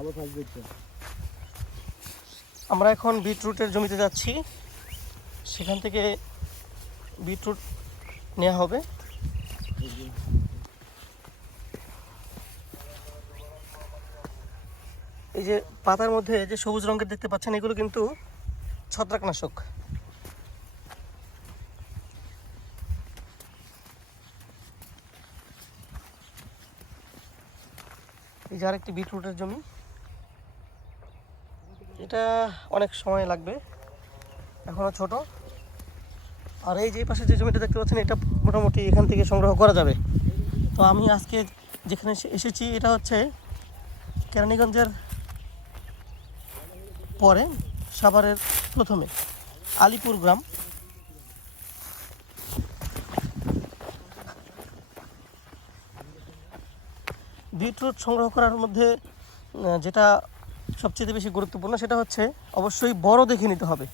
ভালো দেখতে আমরা এখন বিটরুটের জমিতে যাচ্ছি। সেখান থেকে বিটরুট নেওয়া হবে। এই যে পাতার মধ্যে যে সবুজ রঙের দেখতে পাচ্ছেন, এগুলো কিন্তু ছত্রাকনাশক। এই যে আরেকটি বিটরুটের জমি। এটা অনেক সময় লাগবে। এখনও ছোট। আর এই যে পাশে যে জমিটা দেখতে পাচ্ছেন, এটা মোটামুটি এখান থেকে সংগ্রহ করা যাবে। তো আমি আজকে যেখানে এসে- এসেছি, এটা হচ্ছে কেরানীগঞ্জের পরে সাভারের প্রথমে আলিপুর গ্রাম। বিটরুট সংগ্রহ করার মধ্যে যেটা সবচেয়ে বেশি গুরুত্বপূর্ণ সেটা হচ্ছে অবশ্যই বড় দেখে নিতে হবে।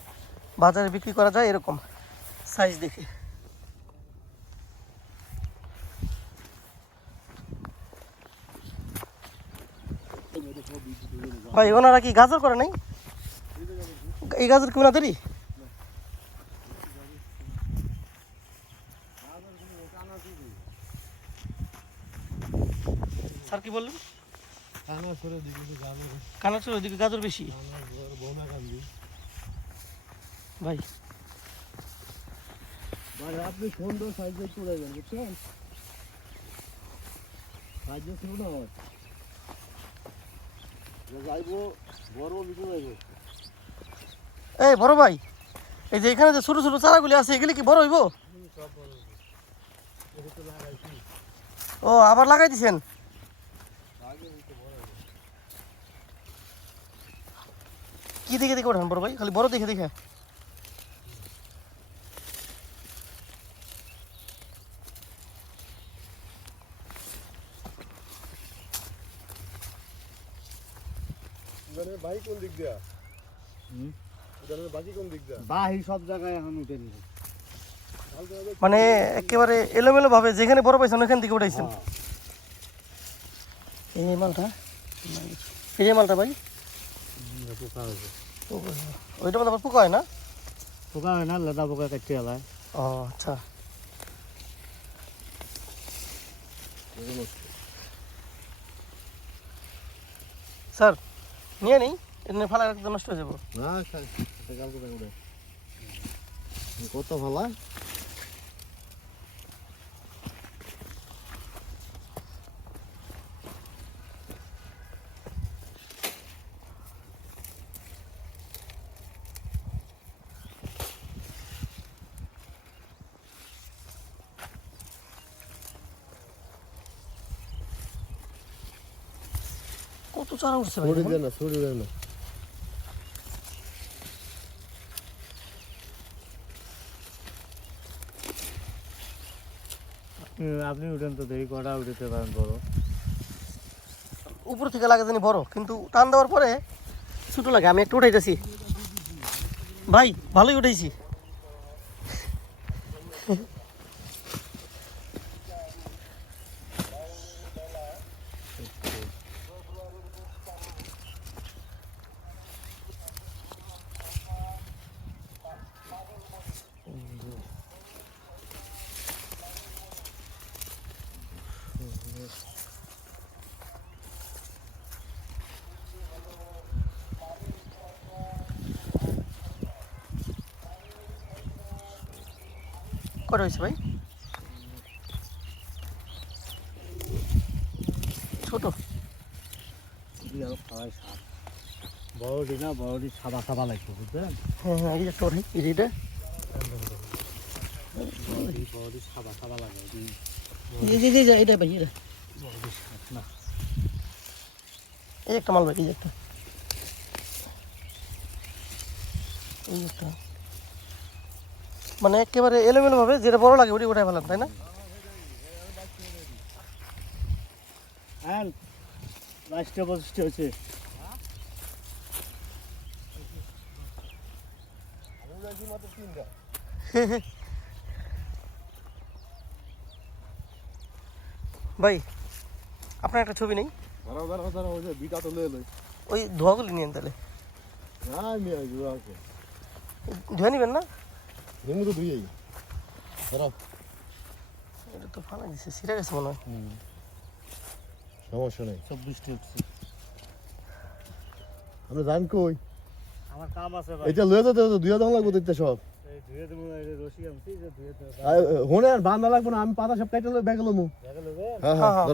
বাজারে বিক্রি করা যায় এরকম সাইজ দেখে। ভাই, ওনারা কি গাজর করে নাই? এই গাজর কি ওনাদেরই? স্যার কি বললেন? কানাচুর ওইদিকে গাজর বেশি? ভাই। আপনি সুন্দর সাইজ দেখতে যাবেন বুঝছেন? সাইজ ছিল না এই বড় ভাই এই যে এখানে যে ছোট ছোট চারাগুলি আছে এগুলি কি বড় হইব? ও আবার লাগাই দিছেন আগে হইতে বড় হইবো। কি দেখে দেখে ওঠান বড় ভাই? খালি বড় দেখে দেখে। উদানের কোন দিক দিয়া? বাকি কোন দিক দিয়া? বাহি সব জায়গায় এখন উঠে নিবে মানে একেবারে এলোমেলো ভাবে যেখানে বড় পাইছেন ওখান থেকে উঠাইছেন। হ্যাঁ। এই মালটা। এই মালটা ভাই। পোকা হয়েছে। ওইটা আবার পোকা হয় না? পোকা হয় না লেদা পোকা কাটতে এলায় ও আচ্ছা। স্যার নিয়ে নেই? এমনি ফালা রাখতে নষ্ট হয়ে যাব। না উঠে কত ভালো চারা উঠছে ভাই ছড়ি দেখুন। দেন না ছড়ি দেন না। আপনি উঠেন তো দেরি কটা উঠতে পারেন বড়। উপর থেকে লাগে জানি বড় কিন্তু টান দেওয়ার পরে ছোটো লাগে আমি একটু উঠাইতেছি। ভাই ভালোই উঠাইছি। কটা হয়েছে ভাই? ছোট। বড়টি না বড়টি সাদা সাদা লাগবে বুঝলেন? হ্যাঁ হ্যাঁ এই যে এটা। বড়টি বড়টি সাদা সাদা লাগে এই যে- এটা ভাই এটা। এই একটা মাল ভাই এই একটা। এই একটা। মানে একেবারে এলোমেলো ভাবে যেটা বড় লাগে ওটি উঠাই ফেলাম তাই না? হচ্ছে তিনটা ভাই আপনার একটা ছবি নেই? ওই ধোয়াগুলি নিয়েন তাহলে। ধুয়ে নেবেন না? তো এটা তো ফালা দিছে সিরা গেছে মনে হয়। সমস্যা নেই। চব্বিশটি উঠছে আমরা জান কই? আমার কাম আছে ভাই। এটা লয়ে যেতে হতো দুইয়া দাম লাগবো দেখতে সব। হোনে আর বান্ধা লাগবো না আমি পাতা সব লয়ে ব্যাগ লমু। হ্যাঁ হ্যাঁ, হ্যাঁ হ্যাঁ।